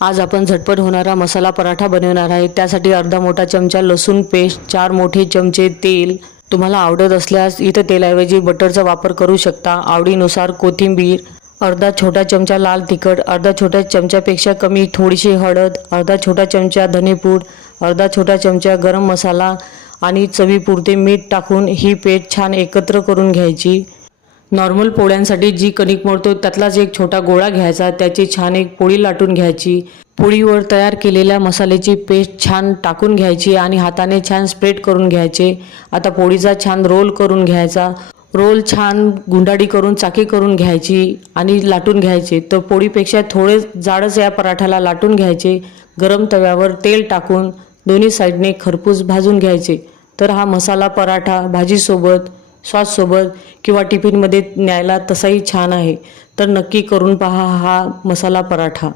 आज आपण झटपट होणारा मसाला पराठा बनवणार आहे। त्यासाठी अर्धा मोठा चमचा लसूण पेस्ट, 4 मोठे चमचे तेल, तुम्हाला आवडत असल्यास इथं तेलाऐवजी बटरचा वापर करू शकता। आवडीनुसार कोथिंबीर, अर्धा छोटा चमचा लाल तिखट, अर्धा छोटा चमच्यापेक्षा कमी थोडीशी हळद, अर्धा छोटा चमचा धनेपूड, अर्धा छोटा चमचा गरम मसाला आणि चवीपुरते मीठ टाकून ही पेस्ट छान एकत्र करून घ्यायची। नॉर्मल पोळ्यांसाठी जी कणिक मळतो त्यातलाच एक छोटा गोळा घ्यायचा, त्याची छान एक पोळी लाटून घ्यायची। पोळीवर तयार केलेल्या मसाल्याची पेस्ट छान टाकून घ्यायची आणि हाताने छान स्प्रेड करून घ्यायचे। आता पोळीचा छान रोल करून घ्यायचा। रोल छान गुंडाळी करून चाकी करून घ्यायची आणि लाटून घ्यायचे। तर पोळीपेक्षा थोडे जाडच या पराठ्याला लाटून घ्यायचे। गरम तव्यावर तेल टाकून दोन्ही साईडने खरपूस भाजून घ्यायचे। तर हा मसाला पराठा भाजीसोबत, सॉससोबत किंवा टिफिनमध्ये न्यायला तसाही छान आहे। तर नक्की करून पहा हा मसाला पराठा।